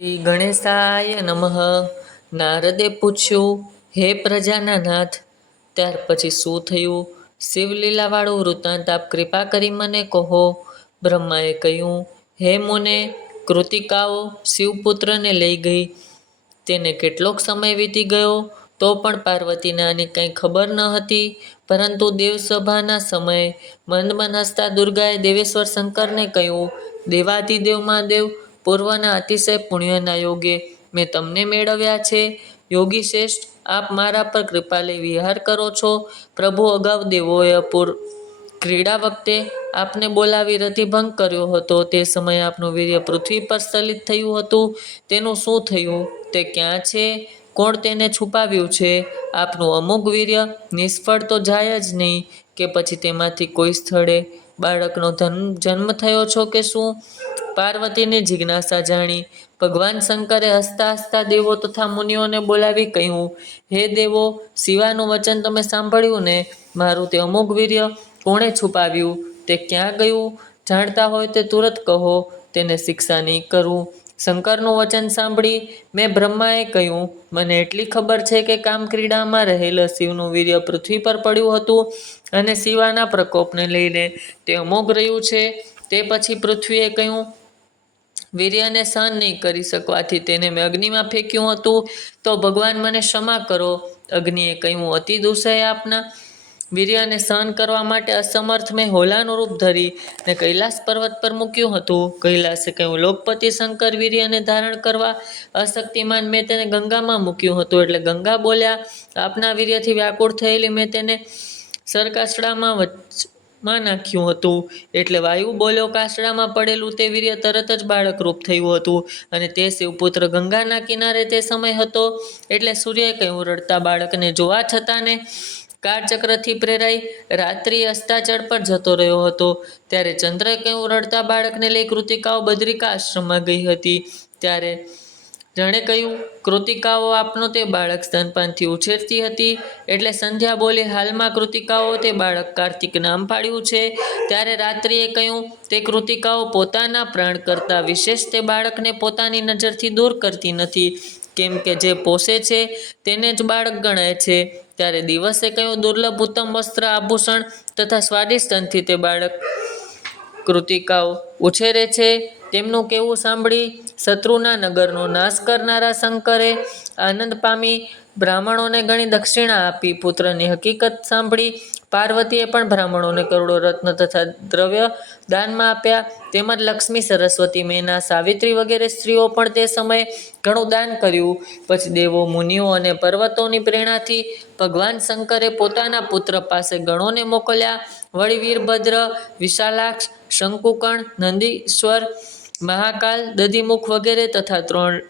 ગણેશાય નમઃ. નારદે પૂછ્યું, હે પ્રજાના નાથ ત્યાર પછી શું થયું? શિવલીલાવાળું વૃત્તાંત આપ કૃપા કરી મને કહો. બ્રહ્માએ કહ્યું, હે મુને, કૃતિકાઓ શિવપુત્રને લઈ ગઈ. તેને કેટલોક સમય વીતી ગયો, તો પણ પાર્વતીને આની કંઈ ખબર ન હતી. પરંતુ દેવસભાના સમયે મંદમન હસતા દુર્ગાએ દેવેશ્વર શંકરને કહ્યું દેવાધિદેવ મહાદેવ પૂર્વના અતિશય પુણ્યના યોગે મેં તમને મેળવ્યા છે. યોગી શ્રેષ્ઠ, આપ મારા પર કૃપા લઈ વિહાર કરો છો. પ્રભુ અગાઉ દેવોએ અપૂર ક્રીડા વખતે આપને બોલાવી રતિભંગ કર્યો હતો. તે સમયે આપનું વીર્ય પૃથ્વી પર સ્થલિત થયું હતું. તેનું શું થયું? તે ક્યાં છે? કોણ તેને છુપાવ્યું છે? આપનું અમુક વીર્ય નિષ્ફળ તો જાય જ નહીં કે પછી તેમાંથી કોઈ સ્થળે બાળકનો ધન જન્મ થયો છો કે શું? પાર્વતીની જિજ્ઞાસા જાણી ભગવાન શંકરે હસતા હસતા દેવો તથા મુનિઓને બોલાવી કહ્યું, હે દેવો, શિવાનું વચન તમે સાંભળ્યું ને? મારું તે અમુક વીર્ય કોણે છુપાવ્યું? તે ક્યાં ગયું? જાણતા હોય તે તુરત કહો, તેને શિક્ષા નહીં કરું. શંકરનું વચન સાંભળી મેં બ્રહ્માએ કહ્યું, મને એટલી ખબર છે કે કામક્રીડામાં રહેલ શિવનું વીર્ય પૃથ્વી પર પડ્યું હતું અને શિવાના પ્રકોપને લઈને તે અમોઘ રહ્યું છે. તે પછી પૃથ્વીએ કહ્યું, વીર્યને સહન નહીં કરી શકવાથી તેને મેં અગ્નિમાં ફેંક્યું હતું. તો ભગવાન મને ક્ષમા કરો. અગ્નિએ કહ્યું, અતિ દુસય આપના. વીર્યને સહન કરવા માટે અસમર્થ મેં હોલાનું રૂપ ધરી ને કૈલાસ પર્વત પર મૂક્યું હતું. કૈલાસે કહ્યું, લોકપતિ શંકર વીર્યને ધારણ કરવા અશક્તિમાન મેં તેને ગંગામાં મૂક્યું હતું. એટલે ગંગા બોલ્યા, આપના વીર્યથી વ્યાકુળ થયેલી મેં તેને સરકાસડામાં વચમાં નાખ્યું હતું. એટલે વાયુ બોલ્યો, કાસડામાં પડેલું તે વીર્ય તરત જ બાળકરૂપ થયું હતું અને તે શિવપુત્ર ગંગાના કિનારે તે સમય હતો. એટલે સૂર્યએ કહ્યું રડતા બાળકને જોવા છતાંને કાળચક્રથી પ્રેરાઈ રાત્રિ અસ્તાચળ પર જતો રહ્યો હતો. ત્યારે ચંદ્રએ કહ્યું રડતા બાળકને લઈ કૃતિકાઓ બદ્રિકા આશ્રમમાં ગઈ હતી. ત્યારે જણે કહ્યું, કૃતિકાઓ આપનો તે બાળક સ્તનપાનથી ઉછેરતી હતી, એટલે સંધ્યા બોલી, હાલમાં કૃતિકાઓ તે બાળક કાર્તિક નામ પાડ્યું છે. ત્યારે રાત્રિએ કહ્યું, તે કૃતિકાઓ પોતાના પ્રાણ કરતાં વિશેષ તે બાળકને પોતાની નજરથી દૂર કરતી નથી. કેમ કે જે પોષે છે, તેને જ બાળક ગણાય છે. ત્યારે દિવસે કહ્યું, દુર્લભ ઉત્તમ વસ્ત્ર આભૂષણ તથા સ્વાદિષ્ટ અન્નથી તે બાળક કૃતિકાઓ ઉછેરે છે. તેમનું કહેવું સાંભળી? શત્રુના નગરનો નાશ કરનારા શંકરે આનંદ પામી બ્રાહ્મણોને ઘણી દક્ષિણા આપી પુત્રની હકીકત સાંભળી પાર્વતીએ પણ બ્રાહ્મણોને કરોડો રત્ન તથા દ્રવ્ય દાનમાં આપ્યા. તેમજ લક્ષ્મી સરસ્વતી મેના, સાવિત્રી વગેરે સ્ત્રીઓ પણ તે સમયે ઘણું દાન કર્યું. પછી દેવો, મુનિઓ અને પર્વતોની પ્રેરણાથી ભગવાન શંકરે પોતાના પુત્ર પાસે ગણોને મોકલ્યા. વળી વીરભદ્ર વિશાલાક્ષ, શંકુકણ, નંદીશ્વર, મહાકાલ, દધિમુખ વગેરે તથા ત્રણ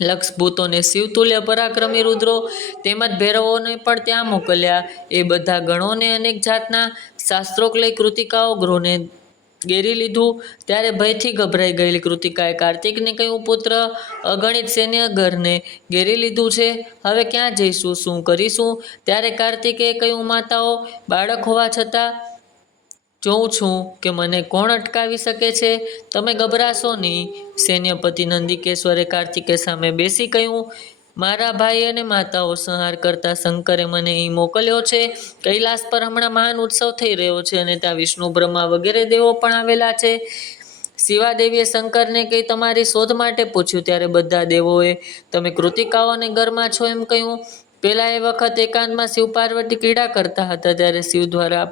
લક્ષ ભૂતોને શિવતુલ્ય પરાક્રમી રુદ્રો તેમજ ભૈરવોને પણ ત્યાં મોકલ્યા. એ બધા ગણોને અનેક જાતના શાસ્ત્રોક લઈ કૃતિકાઓ ગૃહને ઘેરી લીધું. ત્યારે ભયથી ગભરાઈ ગયેલી કૃતિકાએ કાર્તિકને કહ્યું, પુત્ર, અગણિત સૈન્ય ઘરને ઘેરી લીધું છે. હવે ક્યાં જઈશું? શું કરીશું? ત્યારે કાર્તિકે કહ્યું, માતાઓ, બાળક હોવા છતાં જોઉં છું કે મને કોણ અટકાવી શકે છે? તમે ગભરાશો નહીં. સૈન્યપતિ નંદિકેશ્વરે કાર્તિકે સામે બેસી કહ્યું, મારા ભાઈ અને માતાઓ સંહાર કરતા શંકરે મને અહીં મોકલ્યો છે. કૈલાસ પર હમણાં મહાન ઉત્સવ થઈ રહ્યો છે અને ત્યાં વિષ્ણુ બ્રહ્મા વગેરે દેવો પણ આવેલા છે. શિવાદેવીએ શંકરને કંઈ તમારી શોધ માટે પૂછ્યું ત્યારે બધા દેવોએ, તમે કૃતિકાઓ અને ઘરમાં છો? એમ કહ્યું. પહેલાં એ વખત એકાંતમાં શિવ પાર્વતી ક્રીડા કરતા હતા ત્યારે શિવ દ્વારા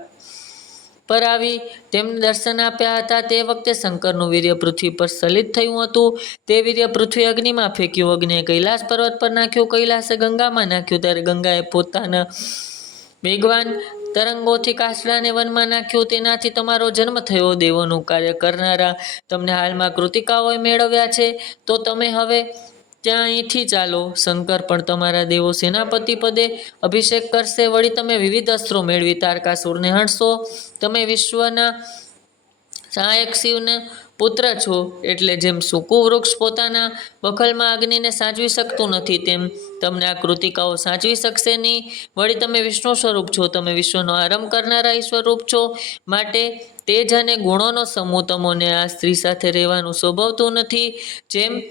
પર આવી, તેમને દર્શન આપ્યા હતા. તે વખતે શંકરનું વીર્ય પૃથ્વી પર સલિત થયું હતું. તે વીર્ય પૃથ્વી અગ્નિમાં ફેંક્યું. અગ્નિએ કૈલાસ પર્વત પર નાખ્યું. કૈલાસે ગંગામાં નાખ્યું. ત્યારે ગંગાએ પોતાના વેગવાન તરંગોથી કાસડાને વનમાં નાખ્યું. તેનાથી તમારો જન્મ થયો. દેવોનું કાર્ય કરનારા તમને હાલમાં કૃતિકાઓએ મેળવ્યા છે. તો તમે હવે ત્યાં અહીંથી ચાલો. શંકર પણ તમારા દેવો સેનાપતિ પદે અભિષેક કરશે. વળી તમે વિવિધ અસ્ત્રો મેળવી તારકાસુરને હણશો. તમે વિશ્વના સહાયક શિવને પુત્ર છો. એટલે જેમ સૂકું વૃક્ષ પોતાના વખલમાં અગ્નિને સાચવી શકતું નથી, તેમ તમને આ કૃતિકાઓ સાચવી શકશે નહીં. વળી તમે વિષ્ણુ સ્વરૂપ છો. તમે વિશ્વનો આરંભ કરનારા સ્વરૂપ રૂપ છો. માટે તેજ અને ગુણોનો સમૂહ તમને આ સ્ત્રી સાથે રહેવાનું શોભવતું નથી. જેમ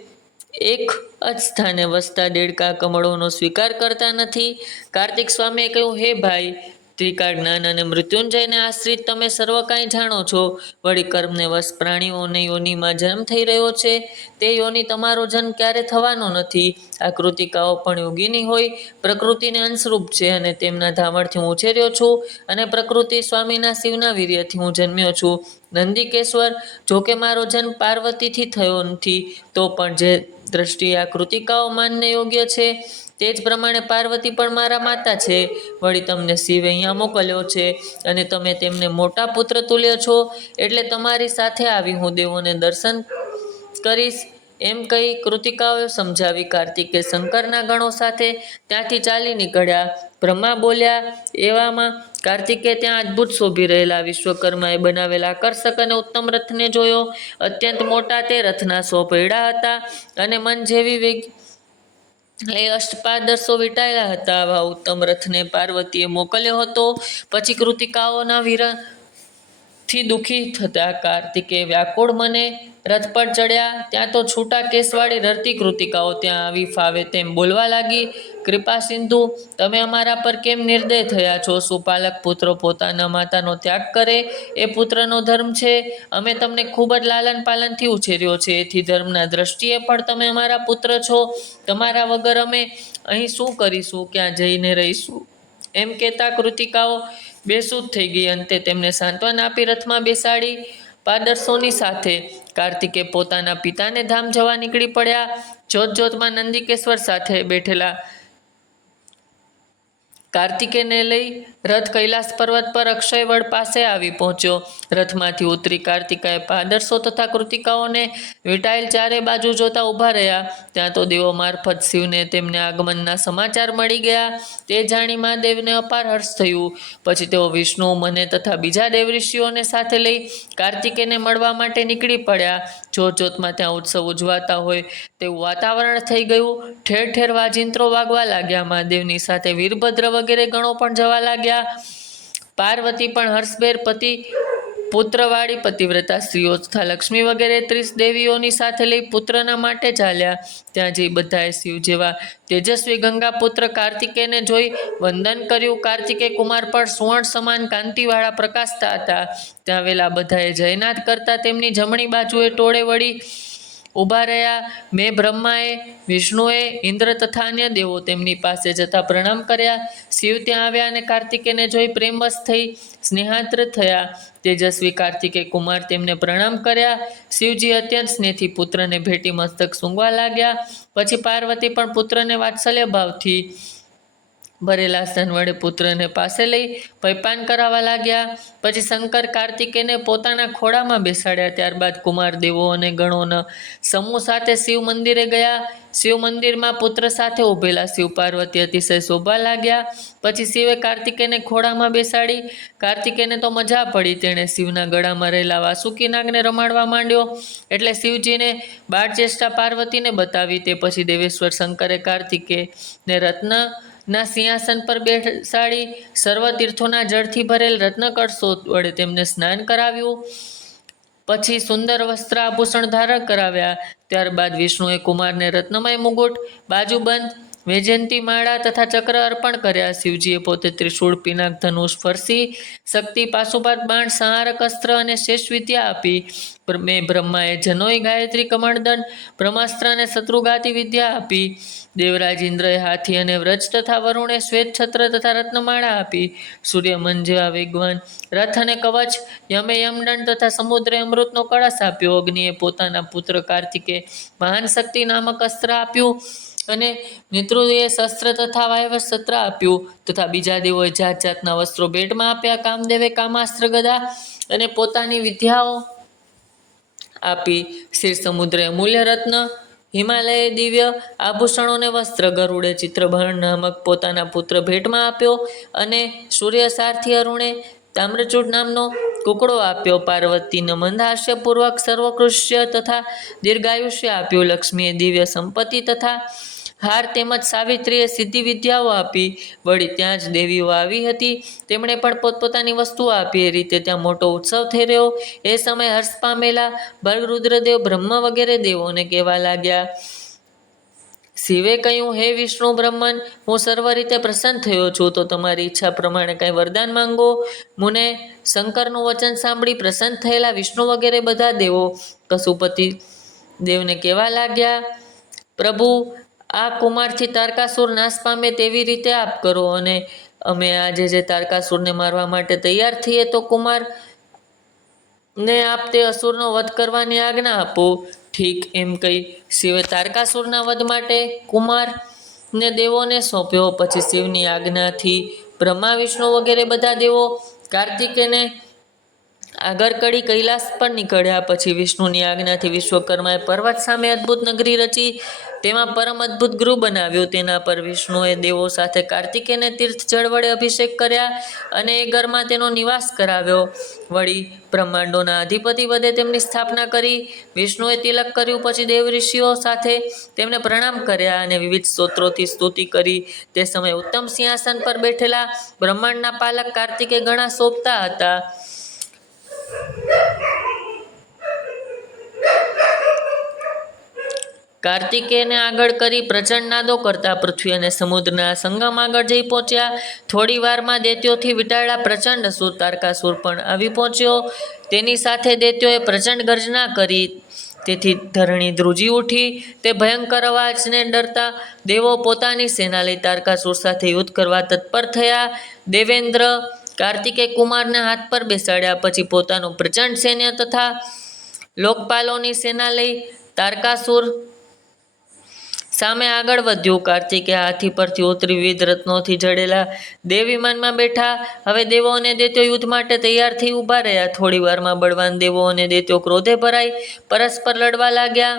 એક જ સ્થાને વસતા દેડકા કમળોનો સ્વીકાર કરતા નથી. કાર્તિક સ્વામીએ કહ્યું, હે ભાઈ, ત્રિકાળ જ્ઞાન અને મૃત્યુંજયને આશ્રિત તમે સર્વ કાંઈ જાણો છો. વળી કર્મને વશ પ્રાણીઓને યોનિમાં જન્મ થઈ રહ્યો છે. તે યોનિ તમારો જન્મ ક્યારે થવાનો નથી. આ કૃતિકાઓ પણ યોગીની હોય. પ્રકૃતિને અંશરૂપ છે અને તેમના ધામણથી હું ઉછેર્યો છું અને પ્રકૃતિ સ્વામીના શિવના વીર્યથી હું જન્મ્યો છું. નંદિકેશ્વર જોકે મારો જન્મ પાર્વતીથી થયો નથી, તો પણ જે દ્રષ્ટિએ આ કૃતિકાઓ માનને યોગ્ય છે. તે જ પ્રમાણે પાર્વતી પણ મારા માતા છે. વળી તમને શિવે અહીંયા મોકલ્યો છે અને તમે તેમને મોટા પુત્ર તુલ્ય છો. એટલે તમારી સાથે આવી હું દેવોને દર્શન કરીશ. એમ કહી કૃતિકાઓએ સમજાવી કાર્તિકે શંકરના ગણો સાથે ત્યાંથી ચાલી નીકળ્યા. બ્રહ્મા બોલ્યા, એવામાં કાર્તિકે ત્યાં અદ્ભુત શોભી રહેલા વિશ્વકર્માએ બનાવેલા આકર્ષક અને ઉત્તમ રથને જોયો. અત્યંત મોટા તે રથના સો પૈડા હતા અને મન જેવી વેગ એ અષ્ટપાદર્શો વીંટાયેલા હતા. આવા ઉત્તમ રથને પાર્વતીએ મોકલ્યો હતો. પછી કૃતિકાઓના વીર થી દુઃખી થતા કાર્તિકે વ્યાકુળ મને રથ પર ચડ્યા. ત્યાં તો છૂટા કેસવાળી રડતી કૃતિકાઓ ત્યાં આવી ફાવે તેમ બોલવા લાગી. કૃપા સિંધુ, તમે અમારા પર કેમ નિર્દય થયા છો? સુપાલક પુત્રો પોતાના માતાનો ત્યાગ કરે. એ પુત્રનો ધર્મ છે. અમે તમને ખૂબ જ લાલન પાલનથી ઉછેર્યો છે. એથી ધર્મના દ્રષ્ટિએ પણ તમે અમારા પુત્ર છો. તમારા વગર અમે અહીં શું કરીશું? ક્યાં જઈને રહીશું? એમ કહેતા કૃતિકાઓ બેસૂદ થઈ ગઈ અંતે તેમને સાંત્વન આપી રથમાં બેસાડી પાદરસોની સાથે કાર્તિકે પોતાના પિતાને ધામ જવા નીકળી પડ્યા. જોત જોતમાં નંદિકેશ્વર સાથે બેઠેલા કાર્તિકેયને લઈ રથ કૈલાસ પર્વત પર અક્ષયવડ પાસે આવી પહોંચ્યો. રથમાંથી ઉતરી કાર્તિકાએ પાદરસો તથા કૃતિકાઓને વીંટાયેલ ચારે બાજુ જોતા ઊભા રહ્યા. ત્યાં તો દેવો મારફત શિવને તેમને આગમનના સમાચાર મળી ગયા. તે જાણી મહાદેવને અપાર હર્ષ થયું. પછી તેઓ વિષ્ણુ, મને તથા બીજા દેવ ઋષિઓને સાથે લઈ કાર્તિકેને મળવા માટે નીકળી પડ્યા. જોત જોતમાં ત્યાં ઉત્સવ ઉજવાતા હોય તેવું વાતાવરણ થઈ ગયું. ઠેર ઠેર વાજિંત્રો વાગવા લાગ્યા. મહાદેવની સાથે વીરભદ્ર વગેરે ગણો પણ જવા લાગ્યા. પાર્વતી પણ હર્ષભેર પતિ, પુત્રવાળી પતિવ્રતા સ્ત્રીઓ તથા લક્ષ્મી વગેરે ત્રીસ દેવીઓની સાથે લઈ પુત્રના માટે ચાલ્યા. ત્યાં જઈ બધાએ શિવ જેવા તેજસ્વી ગંગા પુત્ર કાર્તિકેયને જોઈ વંદન કર્યું. કાર્તિકે કુમાર પર સુવર્ણ સમાન કાંતિવાળા પ્રકાશતા હતા. ત્યાં વેલા બધાએ જયનાથ કરતા તેમની જમણી બાજુએ ટોળે વળી ઊભા રહ્યા. મેં બ્રહ્માએ, વિષ્ણુએ, ઇન્દ્ર તથા અન્ય દેવો તેમની પાસે જતા પ્રણામ કર્યા. શિવ ત્યાં આવ્યા અને કાર્તિકેયને જોઈ પ્રેમવશ થઈ સ્નેહાત્ર થયા. તેજસ્વી કાર્તિકે કુમાર તેમને પ્રણામ કર્યા. શિવજી અત્યંત સ્નેહથી પુત્રને ભેટી મસ્તક સૂંઘવા લાગ્યા. પછી પાર્વતી પણ પુત્રને વાત્સલ્ય ભાવથી ભરેલા સ્તન વડે પુત્રને પાસે લઈ પૈપાન કરાવવા લાગ્યા. પછી શંકર કાર્તિકેયને પોતાના ખોળામાં બેસાડ્યા. ત્યારબાદ કુમાર દેવો અને ગણોના સમૂહ સાથે શિવ મંદિરે ગયા. શિવ મંદિરમાં પુત્ર સાથે ઊભેલા શિવ પાર્વતી અતિશય શોભા લાગ્યા. પછી શિવે કાર્તિકેયને ખોળામાં બેસાડી. કાર્તિકેયને તો મજા પડી. તેણે શિવના ગળામાં રહેલા વાસુકી નાગને રમાડવા માંડ્યો. એટલે શિવજીને બાળચેષ્ટા પાર્વતીને બતાવી. તે પછી દેવેશ્વર શંકરે કાર્તિકેયને રત્ન ના સિંહાસન પર બેસાડી સર્વ તીર્થોના જળથી ભરેલ રત્ન કળશો વડે તેમને સ્નાન કરાવ્યું. પછી સુંદર વસ્ત્ર આભૂષણ ધારણ કરાવ્યા. ત્યારબાદ વિષ્ણુએ કુમારને રત્નમય મુગુટ બાજુબંધ વૈજયંતી માળા તથા ચક્ર અર્પણ કર્યા. શિવજીએ પોતે ત્રિશૂળ પિનાક ધનુષ ફરસી, શક્તિ પાશુપાત બાણ સંહારક અસ્ત્ર અને શેષ વિદ્યા આપી. મેં બ્રહ્માએ જનોઈ, ગાયત્રી, કમળદંડ, બ્રહ્માસ્ત્ર અને શત્રુઘાતી વિદ્યા આપી. દેવરાજ ઇન્દ્રએ હાથી અને વ્રજ તથા વરુણે શ્વેત છત્ર તથા રત્નમાળા આપી. સૂર્ય મન જેવા વેગવાન રથ અને કવચ, યમે યમદંડ તથા સમુદ્રે અમૃતનો કળશ આપ્યો. અગ્નિએ પોતાના પુત્ર કાર્તિકે મહાન શક્તિ નામક અસ્ત્ર આપ્યું. અને મિત્રોએ શસ્ત્ર તથા વાયવ્ય સત્ર આપ્યું તથા બીજા દેવોએ જાત જાતના વસ્ત્રો ભેટમાં આપ્યા, કામદેવે કામાસ્ત્ર ગદા અને પોતાની વિદ્યાઓ આપી. ક્ષીર સમુદ્રે અમૂલ્ય રત્ન હિમાલયે દિવ્ય આભૂષણોને વસ્ત્ર, ગરુડે ચિત્રભરણ નામક પોતાના પુત્ર ભેટમાં આપ્યો અને સૂર્ય સારથી અરુણે તામ્રચૂડ નામનો કુકડો આપ્યો. પાર્વતીને મંદહાસ્યપૂર્વક સર્વકૃષ્ય તથા દીર્ઘાયુષ્ય આપ્યું. લક્ષ્મીએ દિવ્ય સંપત્તિ તથા હાર તેમજ સાવિત્રીએ સિદ્ધિ વિદ્યાઓ આપી. વળી ત્યાં જ દેવીઓ આવી હતી. તેમણે પણ પોતપોતાની વસ્તુઓ આપી. એ રીતે ત્યાં મોટો ઉત્સવ થઈ રહ્યો. એ સમયે હર્ષ પામેલા બળરુદ્રદેવ બ્રહ્મ વગેરે દેવોને કહેવા લાગ્યા. શિવે કહ્યું, હે વિષ્ણુ બ્રહ્મન, હું સર્વ રીતે પ્રસન્ન થયો છું. તો તમારી ઈચ્છા પ્રમાણે કંઈ વરદાન માંગો. મુને શંકરનું વચન સાંભળી પ્રસન્ન થયેલા વિષ્ણુ વગેરે બધા દેવો. પશુપતિ દેવને કહેવા લાગ્યા, પ્રભુ આ કુમારથી તારકાસુર નાશ પામે તેવી રીતે આપ કરો અને અમે આજે જે તારકાસુરને મારવા માટે તૈયાર થઈએ તો કુમાર ને આપ તે અસુરનો વધ કરવાની આજ્ઞા આપો. ઠીક એમ કહી શિવે તારકાસુરના વધ માટે કુમાર ને દેવોને સોંપ્યો. પછી શિવની આજ્ઞાથી બ્રહ્મા, વિષ્ણુ વગેરે બધા દેવો કાર્તિકેયને આગળ કડી કૈલાસ પર નીકળ્યા પછી વિષ્ણુની આજ્ઞાથી વિશ્વકર્માએ પર્વત સામે અદ્ભુત નગરી રચી તેમાં પરમ અદ્ભુત ગૃહ બનાવ્યું. તેના પર વિષ્ણુએ દેવો સાથે કાર્તિકેયને તીર્થ જળ વડે અભિષેક કર્યા અને એ ઘરમાં તેનો નિવાસ કરાવ્યો. વળી બ્રહ્માંડોના અધિપતિ પદે તેમની સ્થાપના કરી. વિષ્ણુએ તિલક કર્યું, પછી દેવ ઋષિઓ સાથે તેમને પ્રણામ કર્યા અને વિવિધ સ્તોત્રોથી સ્તુતિ કરી. તે સમયે ઉત્તમ સિંહાસન પર બેઠેલા બ્રહ્માંડના પાલક કાર્તિકે ઘણા સોંપતા હતા. કાર્તિકેયને આગળ કરી પ્રચંડ નાદો કરતા પૃથ્વી અને સમુદ્રના સંગમ આગળ જઈ પહોંચ્યા. થોડી વારમાં દૈત્યોથી વિટાળા પ્રચંડ સુર તારકાસુર પણ આવી પહોંચ્યો. તેની સાથે દૈત્યોએ પ્રચંડ ગર્જના કરી. તેથી ધરણી ધ્રુજી ઉઠી. તે ભયંકર અવાજને ડરતા દેવો પોતાની સેના લઈ તારકાસુર સાથે યુદ્ધ કરવા તત્પર થયા. દેવેન્દ્ર કાર્તિકે કુમારને હાથ પર બેસાડ્યા પછી પોતાનું પ્રચંડ સૈન્ય તથા લોકપાલોની સેના લઈ તારકાસુર સામે આગળ વધ્યું. કાર્તિકે હાથી પરથી ઉતરી વિવિધ રત્નોથી જડેલા દેવ વિમાનમાં બેઠા. હવે દેવો અને દેત્યો યુદ્ધ માટે તૈયાર થઈ ઊભા રહ્યા. થોડી વારમાં બળવાન દેવો અને દેત્યો ક્રોધે ભરાઈ, પરસ્પર લડવા લાગ્યા.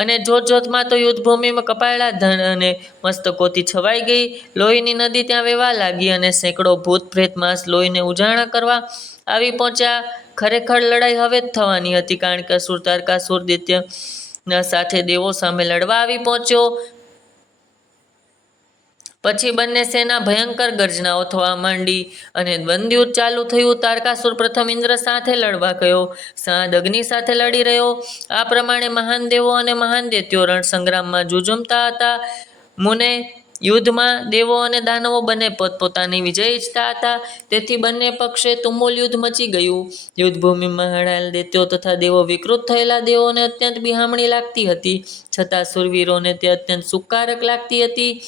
અને જોત જોતમાં તો યુદ્ધભૂમિમાં કપાયેલા ધન અને મસ્તકોથી છવાઈ ગઈ. લોહીની નદી ત્યાં વહેવા લાગી અને સેંકડો ભૂત પ્રેત માસ લોહીને ઉજાણા કરવા આવી પહોંચ્યા. ખરેખર લડાઈ હવે જ થવાની હતી, કારણ કે અસુર તારકાસુર દૈત્ય ના સાથે દેવો સામે લડવા આવી પહોંચ્યો. પછી બંને સેના ભયંકર ગર્જનાઓ થવા માંડી અને દ્વંદ્વયુદ્ધ ચાલુ થયું. તારકાસુર પ્રથમ ઇન્દ્ર સાથે લડવા ગયો. સાદ અગ્નિ સાથે લડી રહ્યો. આ પ્રમાણે મહાન દેવો અને મહાન દેત્યો રણ સંગ્રામમાં જુજુમતા હતા. મુને યુદ્ધમાં દેવો અને દાનવો બંને પોતપોતાની વિજય ઈચ્છતા હતા. તેથી બંને પક્ષે તુમુલ યુદ્ધ મચી ગયું. યુદ્ધભૂમિમાં હણાયેલ દેત્યો તથા દેવો વિકૃત થયેલા દેવોને અત્યંત બિહામણી લાગતી હતી. છતાં સુરવીરોને તે અત્યંત સુકારક લાગતી હતી.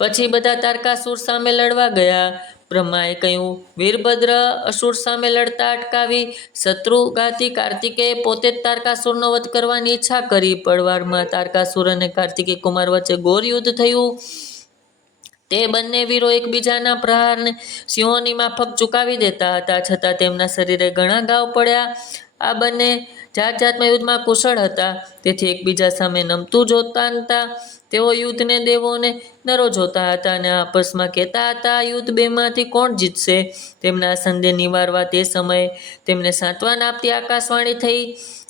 પછી બધા તારકાસુર સામે લડવા ગયા. બ્રહ્માએ કહ્યું, વીરભદ્ર અસુર સામે લડતા અટકાવી શત્રુઘાતી કાર્તિકેય પોતે જ તારકાસુરનો વધ કરવાની ઈચ્છા કરી. પડવારમાં તારકાસુર અને કાર્તિકે કુમાર વચ્ચે ઘોર યુદ્ધ થયું. તે બંને વીરો એકબીજાના પ્રહારને સિંહોની માફક ચૂકાવી દેતા હતા. છતાં તેમના શરીરે ઘણા ઘાવ પડ્યા. આ બંને જાત જાતમાં યુદ્ધમાં કુશળ હતા. તેથી એકબીજા સામે નમતું જોતા હતા તેઓ યુદ્ધને દેવોને નરો જોતા હતા અને આપસમાં કહેતા હતા, યુદ્ધ બેમાંથી કોણ જીતશે? તેમના સંદેહ નિવારવા તે સમયે તેમને સાંત્વન આપતી આકાશવાણી થઈ.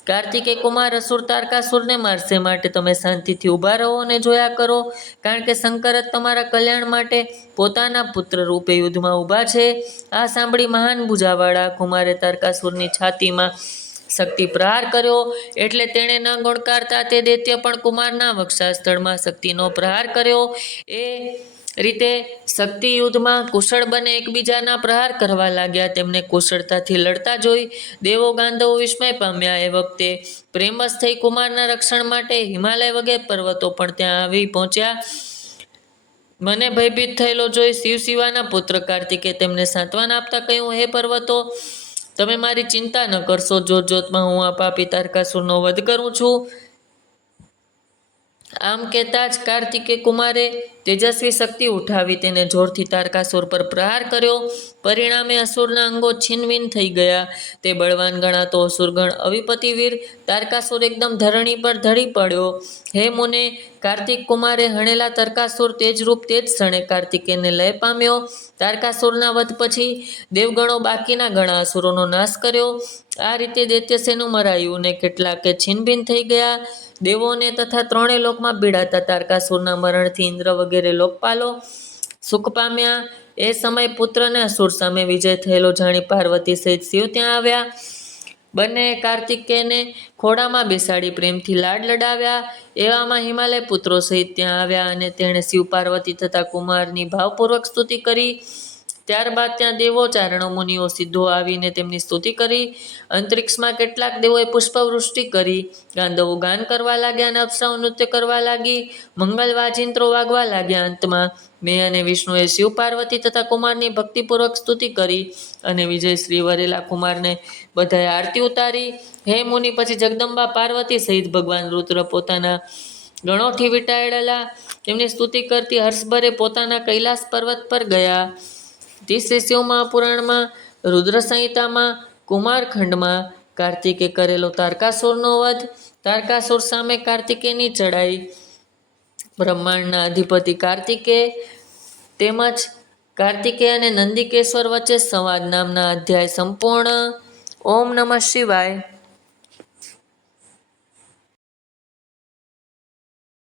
કાર્તિકે કુમાર, અસુર તારકાસુરને મારશે માટે તમે શાંતિથી ઊભા રહો અને જોયા કરો, કારણ કે શંકર જ તમારા કલ્યાણ માટે પોતાના પુત્ર રૂપે યુદ્ધમાં ઊભા છે. આ સાંભળી મહાન ભુજાવાળા કુમારે તારકાસુરની છાતીમાં શક્તિ પ્રહાર કર્યો એટલે તેણે ન ગુણકારતા તે દૈત્ય પણ કુમારના વક્ષાસ્થળમાં શક્તિનો પ્રહાર કર્યો. એ રીતે શક્તિ યુદ્ધમાં કુશળ બને એકબીજાના પ્રહાર કરવા લાગ્યા. તેમને કુશળતાથી લડતા જોઈ દેવો ગાંધવો વિસ્મય પામ્યા. એ વખતે પ્રેમસ થઈ કુમારના રક્ષણ માટે હિમાલય વગેરે પર્વતો પણ ત્યાં આવી પહોંચ્યા. મને ભયભીત થયેલો જોઈ શિવ શિવાના પુત્ર કાર્તિકે તેમને સાંત્વન આપતા કહ્યું, હે પર્વતો તમે મારી ચિંતા ન કરશો. જોત જોતમાં હું આ પાપી તારકાસુરનો વધ કરું છું. આમ કહેતા જ કાર્તિકે કુમારે તેજસ્વી શક્તિ ઉઠાવી તેને જોરથી તારકાસુર પર પ્રહાર કર્યો. પરિણામે અસુરના અંગો છીનવીન થઈ ગયા. તે બળવાન ગણાતો અસુરગણ અવિપતિવીર તારકાસુર એકદમ ધરણી પર ધરી પડ્યો. હે મુને, કાર્તિક કુમારે હણેલા તરકાસુર તેજ રૂપ તે જ ક્ષણે કાર્તિકેયને લય પામ્યો. તારકાસુરના વધ પછી દેવગણો બાકીના ઘણા અસુરોનો નાશ કર્યો. આ રીતે દૈત્યસેનું મરાયું ને કેટલાકે છીનભીન થઈ ગયા. દેવોને તથા ત્રણેય લોકમાં પીડાતા તારકાસુરના મરણથી ઇન્દ્ર વગેરે લોકપાલો સુખ પામ્યા. એ સમય પુત્રને અસુર સામે વિજય થયેલો જાણી પાર્વતી સહિત શિવ ત્યાં આવ્યા. બંને કાર્તિકેયને ખોડામાં બેસાડી પ્રેમથી લાડ લડાવ્યા. એવામાં હિમાલય પુત્રો સહિત ત્યાં આવ્યા અને તેણે શિવ પાર્વતી તથા કુમારની ભાવપૂર્વક સ્તુતિ કરી. ત્યારબાદ ત્યાં દેવો ચારણો મુનિઓ સિદ્ધો આવીને તેમની સ્તુતિ કરી. અંતરિક્ષમાં કેટલાક દેવોએ પુષ્પવૃષ્ટિ કરી. ગાંધવો ગાન કરવા લાગ્યા અને અપ્સરાઓ નૃત્ય કરવા લાગી. મંગલ વાજિંત્રો વાગવા લાગ્યા અંતમાં. મેં અને વિષ્ણુએ શિવ પાર્વતી તથા કુમારની ભક્તિપૂર્વક સ્તુતિ કરી અને વિજય શ્રી વરેલા કુમારને બધાએ આરતી ઉતારી. હે મુનિ, પછી જગદંબા પાર્વતી સહિત ભગવાન રુદ્ર પોતાના ગણોથી વીંટાળેલા તેમની સ્તુતિ કરતી હર્ષભરે પોતાના કૈલાસ પર્વત પર ગયા. ત્રીસે શિષ્યો મહાપુરાણમાં રુદ્ર સંહિતામાં કુમારખંડમાં કાર્તિકે કરેલો તારકાસુરનો વધ. તારકાસુર સામે કાર્તિકેયની ચડાઈ બ્રહ્માંડના અધિપતિ કાર્તિકે તેમજ કાર્તિકેય અને નંદિકેશ્વર વચ્ચે સંવાદ નામના અધ્યાય સંપૂર્ણ. ઓમ નમઃ શિવાય.